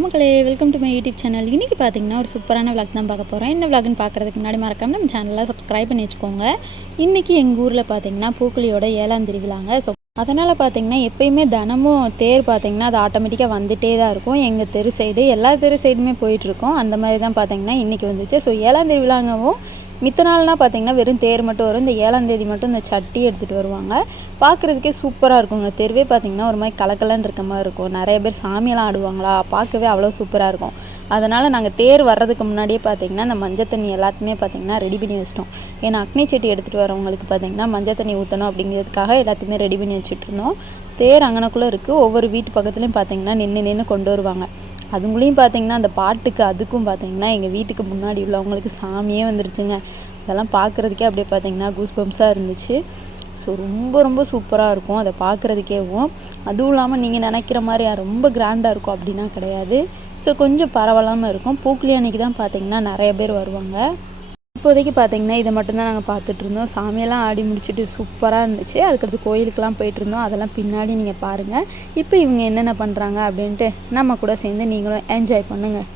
மக்களே, welcome to my YouTube channel. இன்றைக்கி பார்த்தீங்கன்னா ஒரு சூப்பரான விளாக் தான் பார்க்க போகிறோம். என்ன விளாக்னு பார்க்குறதுக்கு முன்னாடி மறக்காம நம்ம சேனலில் சப்ஸ்கிரைப் பண்ணி வச்சுக்கோங்க. இன்றைக்கி எங்கள் ஊரில் பார்த்தீங்கன்னா பூக்குழியோட 7ஆம் திருவிழாங்க. ஸோ அதனால் பார்த்தீங்கன்னா எப்போயுமே தினமும் தேர் பார்த்தீங்கன்னா அது ஆட்டோமேட்டிக்காக வந்துகிட்டே தான் இருக்கும். எங்கள் தெரு சைடு எல்லா தெரு சைடுமே போயிட்டுருக்கோம். அந்த மாதிரி தான் பார்த்தீங்கன்னா இன்றைக்கி வந்துச்சு. ஸோ 7ஆம் திருவிழாங்கவும் மித்த நாள்னால் பார்த்தீங்கன்னா வெறும் தேர் மட்டும் வரும். இந்த 7ஆம் தேதி மட்டும் இந்த சட்டி எடுத்துகிட்டு வருவாங்க. பார்க்குறதுக்கே சூப்பராக இருக்குங்க. தெருவே பார்த்திங்கன்னா ஒரு மாதிரி கலக்கலன்னு இருக்க மாதிரி இருக்கும். நிறைய பேர் சாமியெல்லாம் ஆடுவாங்களா, பார்க்கவே அவ்வளோ சூப்பராக இருக்கும். அதனால் நாங்கள் தேர் வர்றதுக்கு முன்னாடியே பார்த்திங்கன்னா இந்த மஞ்சள் தண்ணி எல்லாத்தையுமே பார்த்திங்கன்னா ரெடி பண்ணி வச்சிட்டோம். ஏன்னா அக்னி சட்டி எடுத்துகிட்டு வரவங்களுக்கு பார்த்திங்கன்னா மஞ்சள் தண்ணி ஊற்றணும் அப்படிங்கிறதுக்காக எல்லாத்தையுமே ரெடி பண்ணி வச்சுட்ருந்தோம். தேர் அங்கனக்குள்ளே இருக்குது. ஒவ்வொரு வீட்டு பக்கத்துலேயும் பார்த்திங்கன்னா நின்று கொண்டு வருவாங்க. அதுங்களையும் பார்த்திங்கன்னா அந்த பாட்டுக்கு அதுக்கும் பார்த்திங்கன்னா எங்கள் வீட்டுக்கு முன்னாடி உள்ளவங்களுக்கு சாமியே வந்துருச்சுங்க. அதெல்லாம் பார்க்குறதுக்கே அப்படியே பார்த்திங்கன்னா கூஸ் பம்ப்ஸாக இருந்துச்சு. ஸோ ரொம்ப சூப்பராக இருக்கும் அதை பார்க்குறதுக்கேவும். அதுவும் இல்லாமல் நீங்கள் நினைக்கிற மாதிரி ரொம்ப கிராண்டாக இருக்கும் அப்படின்னா கிடையாது. ஸோ கொஞ்சம் பரவாயில்லாமல் இருக்கும். பூக்குழி அன்னைக்கு தான் பார்த்திங்கன்னா நிறைய பேர் வருவாங்க. இப்போதைக்கு பார்த்திங்கன்னா இதை மட்டும்தான் நாங்கள் பார்த்துட்ருந்தோம். சாமியெல்லாம் ஆடி முடிச்சுட்டு சூப்பராக இருந்துச்சு. அதுக்கடுத்து கோயிலுக்கெலாம் போயிட்டுருந்தோம். அதெல்லாம் பின்னாடி நீங்கள் பாருங்கள். இப்போ இவங்க என்னென்ன பண்ணுறாங்க அப்படின்ட்டு நம்ம கூட சேர்ந்து நீங்களும் என்ஜாய் பண்ணுங்கள்.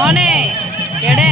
मोने एड़े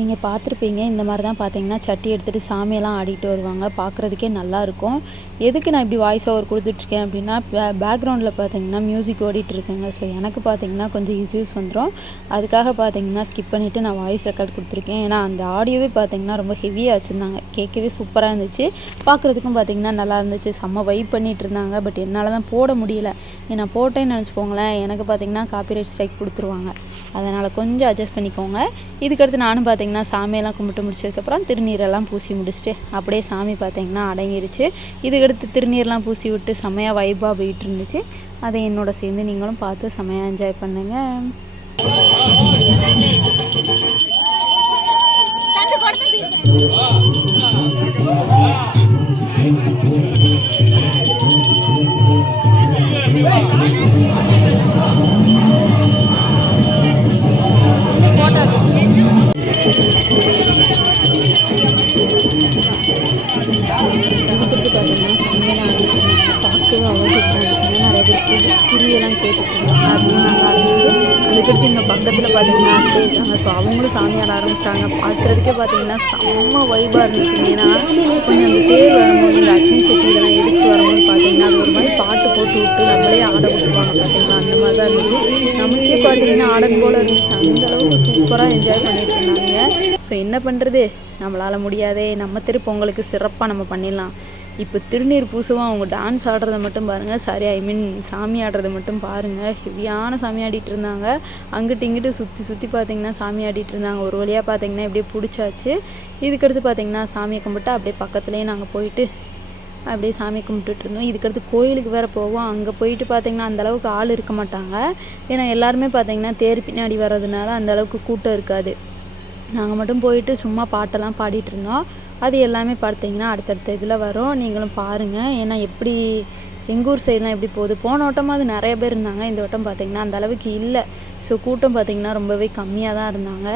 நீங்கள் பார்த்துருப்பீங்க. இந்த மாதிரி தான் பார்த்தீங்கன்னா சட்டி எடுத்துகிட்டு சாமியெல்லாம் ஆடிட்டு வருவாங்க. பார்க்குறதுக்கே நல்லாயிருக்கும். எதுக்கு நான் இப்படி வாய்ஸ் ஓவர் கொடுத்துட்ருக்கேன் அப்படின்னா பேக்ரவுண்டில் பார்த்தீங்கன்னா மியூசிக் ஓடிட்டுருக்குங்க. ஸோ எனக்கு பார்த்தீங்கன்னா கொஞ்சம் இஷ்யூஸ் வந்துடும். அதுக்காக பார்த்தீங்கன்னா ஸ்கிப் பண்ணிவிட்டு நான் வாய்ஸ் ரெக்கார்ட் கொடுத்துருக்கேன். ஏன்னா அந்த ஆடியோவே பார்த்தீங்கன்னா ரொம்ப ஹெவியாக வச்சுருந்தாங்க. கேட்கவே சூப்பராக இருந்துச்சு. பார்க்குறதுக்கும் பார்த்தீங்கன்னா நல்லா இருந்துச்சு. செம்ம வைப் பண்ணிகிட்டு இருந்தாங்க. பட் என்னால் தான் போட முடியல. ஏன்னா போட்டேன்னு நினச்சிக்கோங்களேன், எனக்கு பார்த்தீங்கன்னா காப்பிரைட் ஸ்ட்ரைக் கொடுத்துருவாங்க. அதனால் கொஞ்சம் அட்ஜஸ்ட் பண்ணிக்கோங்க. இதுக்கடுத்து நானும் பார்த்தீங்கன்னா சாமியெல்லாம் கும்பிட்டு முடிச்சதுக்கப்புறம் திருநீரெல்லாம் பூசி முடிச்சுட்டு அப்படியே சாமி பார்த்தீங்கன்னா அடங்கிடுச்சு. இதுக்கடுத்து திருநீர்லாம் பூசி விட்டு செம்மையாக வைப்பாக போயிட்டு இருந்துச்சு. அதை என்னோட சேர்ந்து நீங்களும் பார்த்து செம்மையாக என்ஜாய் பண்ணுங்கள். பார்க்கவே அவ்வளோ சூப்பராக இருந்துச்சுன்னா நிறைய பேர் குறியெல்லாம் கேட்டுருக்காங்க. அதுவும் நல்லா இருந்துச்சு. அதுக்கடுத்து எங்கள் பக்கத்தில் பார்த்தீங்கன்னா அத்தை இருக்காங்க. ஸோ அவங்களும் சாமியாட ஆரம்பிச்சிட்டாங்க. பார்க்குறதுக்கே பார்த்தீங்கன்னா செம்ம வைபாக இருந்துச்சு. ஏன்னா கொஞ்சம் அந்த தேர் வரும்போது இந்த அக்னி சட்டி இதெல்லாம் எடுத்து வரும்போது பார்த்தீங்கன்னா அது ஒரு மாதிரி பாட்டு போட்டு விட்டு நம்மளே ஆட விட்டுருவாங்க பார்த்தீங்களா. அந்த மாதிரி தான் இருந்துச்சு. நமக்கே பார்த்தீங்கன்னா ஆடன் போல் இருந்துச்சு. அந்தளவுக்கு சூப்பராக என்ஜாய் பண்ணிட்டு இருந்தாங்க. ஸோ என்ன பண்ணுறது, நம்மளால் முடியாதே. நம்ம திருப்பொங்கலுக்கு சிறப்பாக நம்ம பண்ணிடலாம். இப்போ திருநீர் பூசவும் அவங்க டான்ஸ் ஆடுறதை மட்டும் பாருங்கள், சாமி ஆடுறதை மட்டும் பாருங்கள். ஹெவியான சாமி ஆடிட்டு இருந்தாங்க. அங்கிட்டு இங்கிட்டு சுற்றி பார்த்திங்கன்னா சாமி ஆடிட்டு இருந்தாங்க. ஒரு வழியாக பார்த்திங்கன்னா இப்படியே பிடிச்சாச்சு. இதுக்கடுத்து பார்த்திங்கன்னா சாமியை கும்பிட்டு அப்படியே பக்கத்துலேயே நாங்கள் போயிட்டு அப்படியே சாமி கும்பிட்டுட்டு இருந்தோம். இதுக்கடுத்து கோயிலுக்கு வேறு போவோம். அங்கே போயிட்டு பார்த்திங்கன்னா அந்தளவுக்கு ஆள் இருக்க மாட்டாங்க. ஏன்னா எல்லாருமே பார்த்திங்கன்னா தேர் பின்னாடி வர்றதுனால அந்தளவுக்கு கூட்டம் இருக்காது. நாங்கள் மட்டும் போயிட்டு சும்மா பாட்டெல்லாம் பாடிட்டு இருந்தோம். அது எல்லாமே பார்த்திங்கன்னா அடுத்தடுத்த இதில் வரும், நீங்களும் பாருங்கள். ஏன்னா எப்படி எங்கள் ஊர் சைட்லாம் எப்படி போகுது. போன வட்டமாக அது நிறைய பேர் இருந்தாங்க. இந்த வட்டம் பார்த்திங்கன்னா அந்த அளவுக்கு இல்லை. ஸோ கூட்டம் பார்த்திங்கன்னா ரொம்பவே கம்மியாக தான் இருந்தாங்க.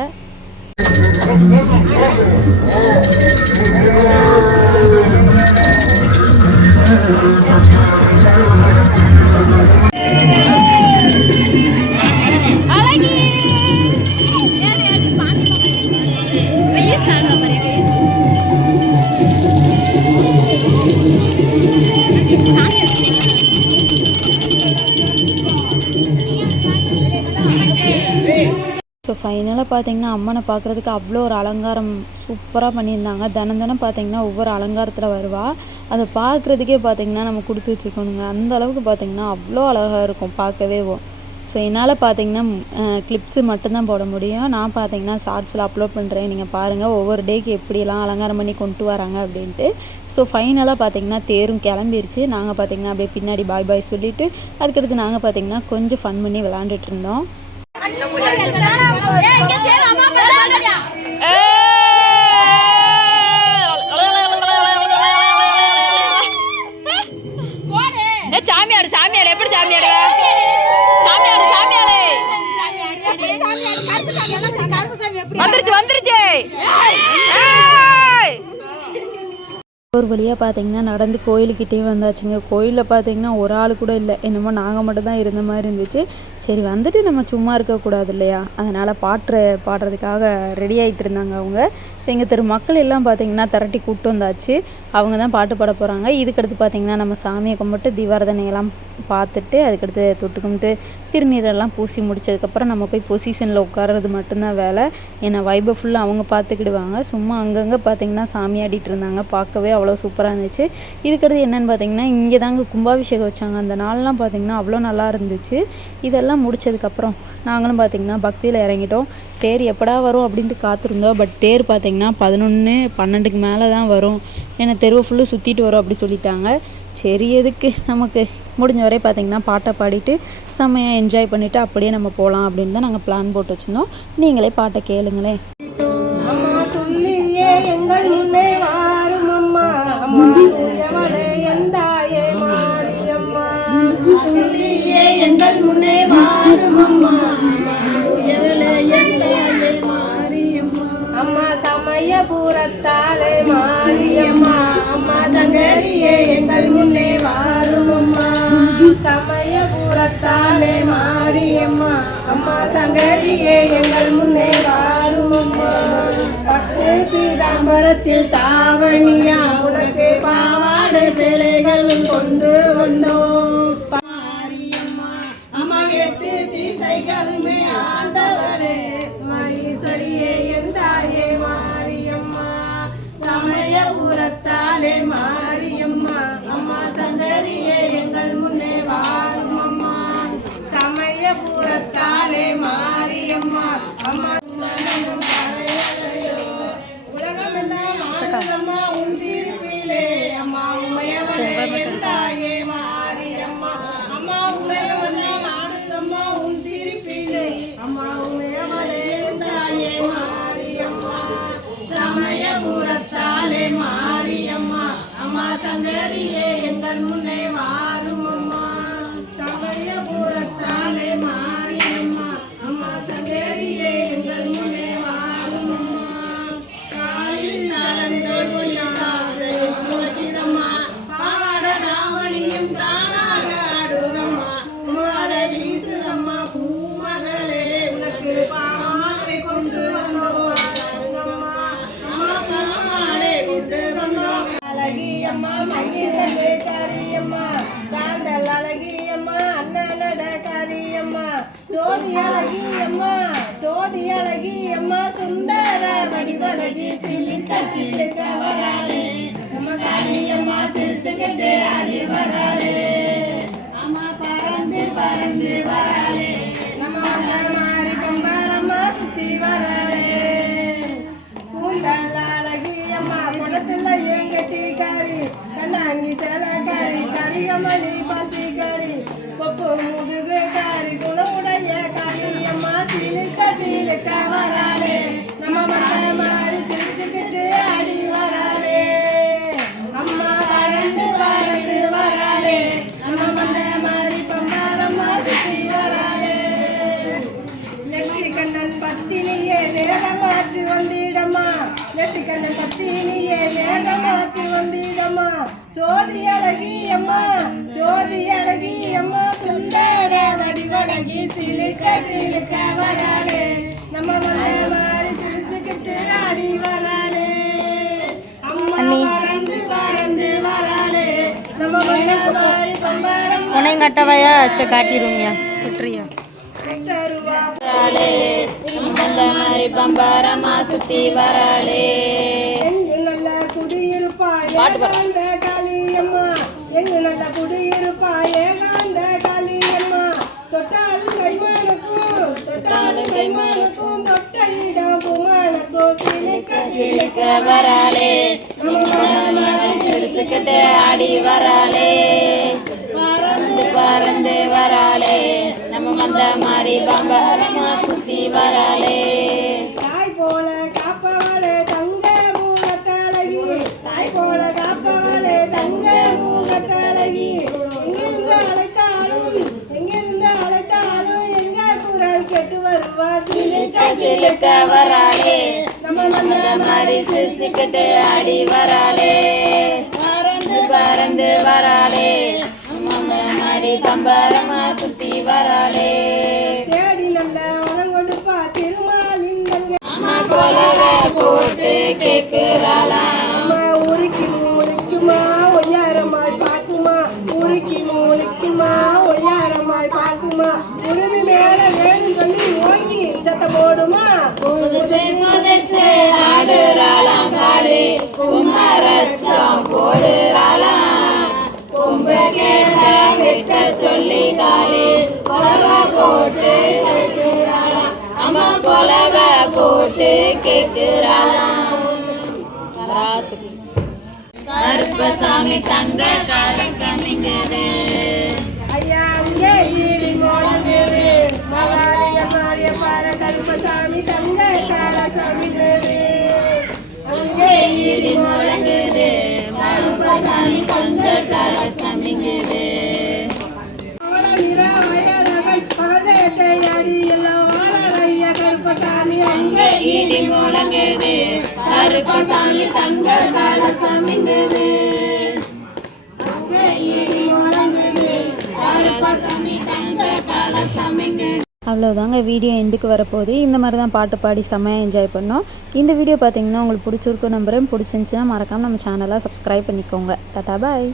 ஸோ ஃபைனலாக பார்த்திங்கன்னா அம்மனை பார்க்குறதுக்கு அவ்வளோ ஒரு அலங்காரம் சூப்பராக பண்ணியிருந்தாங்க. தினம் பார்த்திங்கன்னா ஒவ்வொரு அலங்காரத்தில் வருவா. அதை பார்க்குறதுக்கே பார்த்திங்கன்னா நம்ம கொடுத்து வச்சுக்கணுங்க. அந்த அளவுக்கு பார்த்திங்கன்னா அவ்வளோ அழகாக இருக்கும் பார்க்கவே. ஸோ என்னால் பார்த்திங்கன்னா கிளிப்ஸு மட்டும்தான் போட முடியும். நான் பார்த்திங்கன்னா ஷார்ட்ஸில் அப்லோட் பண்ணுறேன், நீங்கள் பாருங்கள் ஒவ்வொரு டேக்கு எப்படிலாம் அலங்காரம் பண்ணி கொண்டு வராங்க அப்படின்ட்டு. ஸோ ஃபைனலாக பார்த்திங்கன்னா தேரும் கிளம்பிருச்சு. நாங்கள் பார்த்திங்கன்னா அப்படியே பின்னாடி பாய் சொல்லிவிட்டு அதுக்கடுத்து நாங்கள் பார்த்திங்கன்னா கொஞ்சம் ஃபன் பண்ணி விளாண்டுட்டு இருந்தோம். சாமியாடு எப்படி சாமியாடு வந்துருச்சு ஒரு வழியாக பார்த்திங்கன்னா நடந்து கோயிலுக்கிட்டே வந்தாச்சுங்க. கோயிலில் பார்த்திங்கன்னா ஒரு ஆள் கூட இல்லை, என்னமோ நாங்கள் மட்டும் தான் இருந்த மாதிரி இருந்துச்சு. சரி வந்துட்டு நம்ம சும்மா இருக்கக்கூடாது இல்லையா, அதனால் பாடுறதுக்காக ரெடி ஆகிட்டு இருந்தாங்க அவங்க. ஸோ எங்கள் மக்கள் எல்லாம் பார்த்திங்கன்னா திரட்டி கூப்பிட்டு வந்தாச்சு. அவங்க தான் பாட்டு பாட போகிறாங்க. இதுக்கடுத்து பார்த்திங்கன்னா நம்ம சாமியை கும்பிட்டு தீபாரதனையெல்லாம் பார்த்துட்டு அதுக்கடுத்து தொட்டு கும்பிட்டு திருநீரெல்லாம் பூசி முடிச்சதுக்கப்புறம் நம்ம போய் பொசிஷனில் உட்கார்றது மட்டும்தான் வேலை. ஏன்னா வைபை ஃபுல்லாக அவங்க பார்த்துக்கிடுவாங்க. சும்மா அங்கங்கே பார்த்திங்கன்னா சாமி ஆடிட்டு இருந்தாங்க. பார்க்கவே அவ்வளோ சூப்பராக இருந்துச்சு. இதுக்கடுத்து என்னென்னு பார்த்திங்கன்னா இங்கே தாங்க கும்பாபிஷேகம் வச்சாங்க. அந்த நாள்லாம் பார்த்திங்கன்னா அவ்வளோ நல்லா இருந்துச்சு. இதெல்லாம் முடித்ததுக்கப்புறம் நாங்களும் பார்த்திங்கன்னா பக்தியில் இறங்கிட்டோம். தேர் எப்படா வரும் அப்படின்ட்டு காத்திருந்தோம். பட் தேர் பார்த்திங்கன்னா 11-12க்கு மேலே தான் வரும். ஏன்னா தெருவை ஃபுல்லாக சுற்றிட்டு வரும் அப்படி சொல்லிட்டாங்க. சரி எதுக்கு, நமக்கு முடிஞ்ச வரை பார்த்திங்கன்னா பாட்டை பாடிட்டு செம்மையாக என்ஜாய் பண்ணிவிட்டு அப்படியே நம்ம போகலாம் அப்படின்னு தான் நாங்கள் பிளான் போட்டு வச்சுருந்தோம். நீங்களே பாட்டை கேளுங்களேன். அம்மா சமயபுரத்தாலே மாரியம்மா, அம்மா சங்கரியே எங்கள் முன்னே வாரும் அம்மா. சமயபுரத்தாலே மாரியம்மா, அம்மா சங்கரியே எங்கள் முன்னே வாரும் அம்மா. பட்டு பீதாம்பரத்தில் தாவணியா உனக்கு பாவாடை சிலைகள் கொண்டு வந்தோம். மாரியம்மா அம்மா 8 திசைகளுமே ஆண்டவளே, மகேஸ்வரியே எந்தாயே மாரியம்மா. சமயபுரத்தாலே மாரியம்மா, அம்மா சங்கரியே எங்கள் முன்னே வாரும் அம்மா. சமயபுரத்தாலே மாரியம்மா, அம்மா உலகமெல்லாம் ஆனந்தம்மா உன் சிரிப்பிலே. அம்மா உமையவளே எந்தாயே மாரியம்மா, அம்மா உமையவெல்லாம் ஆனந்தம்மா உன் சிரிப்பிலே. அம்மா உமையவளே எந்தாயே மாரியம்மா. சமயபுரத்தாலே மாரியம்மா, அம்மா சங்கரியே எங்கள் முன்னே வாரும் அம்மா. சமயபுரத்தாலே மாரியம்மா, அம்மா சங்கரியே எங்கள் முன்னே வாரும் அம்மா. காலில் சலங்கள் ஒலிக்காதம்மா, பாவாட தாவணியும் தானாக ஆடுதம்மா. உமாடை வீசுதம்மா பூமகளே, உனக்கு பாமாலை கொண்டு வந்தோம். அழகியம்மா மகிழே காரியம்மா, காந்தல் அழகியம்மா அண்ணனட காரியம்மா. சோதி அழகியம்மா சுந்தர வடிவழகி சிலிக்க வராளே. நம்ம காரியம்மா சிறு சிரிச்சுக்கிட்டு ஆடி வராளே அம்மா பறந்து பறந்து வராளே நம்ம வந்த மாதிரி பம்பரம்மா சுத்தி வராளே பூந்தல் அழகி அம்மா குளத்துல ஏங்கட்டிக்காரி கண்ணாங்கி சேலக்காரி கரிகமணி பசிக்காரி கொப்பு முதுகுக்காரி குணமுடைய காரி அம்மா சிலுக்க சிலுக்க வராளே நம்ம வந்த மாதிரி சிரிச்சுக்கிட்டு ஆடி வராளே அம்மா பறந்து பறந்து வராளே நம்ம வந்த மாதிரி பம்பரம்மா சுத்தி வராளே நெற்றிக்கண்ணன் பத்தினியே நேரமாச்சு வந்திடம்மா நெற்றிக்கண்ணன் பத்தினியே நேரமாச்சு வந்திடம்மா ஜோதி அழகி அம்மா சுந்தர வடிவழகி சிலுக்க சிலுக்க வராளே நம்ம வந்த மாதிரி சிரிச்சுக்கிட்டு ஆடி வராளே அம்மா பறந்து பறந்து வராளே நம்ம வந்த மாதிரி பம்பரம்மா உன்னையும் கட்டவையா சரி காட்டிடுவியா விட்டுறியா தருவா வராளே நம்ம வந்த மாதிரி பம்பரமா சுத்தி வராளே எங்கு நல்ல குடியிருப்பா ஏகாந்த காளியம்மா எங்கு நல்ல குடியிருப்பா ஏகாந்த காளியம்மா தொட்டாலும் கைமானுக்கும் தொட்ட இடம் புமானுக்கும் சிலுக்க சிலுக்க வராளே சிரிச்சுக்கிட்டு ஆடி வராளே பறந்து பறந்து வராளே நம்ம வந்த மாதிரி பம்பரமா சுத்தி வராளே தாய் போல காப்பவளே தங்க மூலத்தழகி தாய் போல காப்பவளே தங்க மூலத்தழகி எங்கிருந்து அழைத்தாலும் எங்க குரல் கேட்டு வருவா சிலுக்க சிலுக்க வராளே நம்ம வந்த மாதிரி சிரிச்சுக்கிட்டு ஆடி வராளே பறந்து பறந்து வராளே நம்ம வந்த மாதிரி பம்பரமா சுத்தி வராளே தேடி நல்ல வரம் கொடுப்பா திருமாலின் தங்க அம்மா போலவே போட்டு கேக்குறாளா அம்மா உருக்கி மூலிக்குமா ஒய்யாரமாய் பார்க்குமா உருக்கி மூலிக்குமா ஒய்யாரமாய் பார்க்குமா உருவி மேல வேணும் சொல்லி ஓங்கி சத்தம் போடுமா புதைச்சு ஆடுறாளாம் காளி குமரச்சம் போடுறாளாம் கொம்பு கேட்ட விட்ட சொல்லி காளி கொலவை போட்டு கேக்குறாளாம் அம்மா கொலவை போட்டு கேக்குறாளாம் கருப்பசாமி தங்க கரசமிங்குது ஐயா அங்கே ஈடி மோளங்குது மகாலிய மாறிய பார கருப்பசாமி தங்க காலசாமி அங்கே இடி முழங்குது கருப்பசாமி தங்க கரசமிங்குது அங்கே இடி முழங்குது கருப்பசாமி தங்க கரசமிங்குது கருப்பசாமி தங்க கரசமிங்குது. அவ்வளோதாங்க வீடியோ எண்டுக்கு வரப்போகுது. இந்த மாதிரி தான் பாட்டு பாடி செம்மையாக என்ஜாய் பண்ணோம். இந்த வீடியோ பார்த்தீங்கன்னா உங்களுக்கு பிடிச்சிருக்கும் நம்புறேன். பிடிச்சிருந்துச்சின்னா மறக்காமல் நம்ம சேனலை சப்ஸ்கிரைப் பண்ணிக்கோங்க. டாடா பாய்.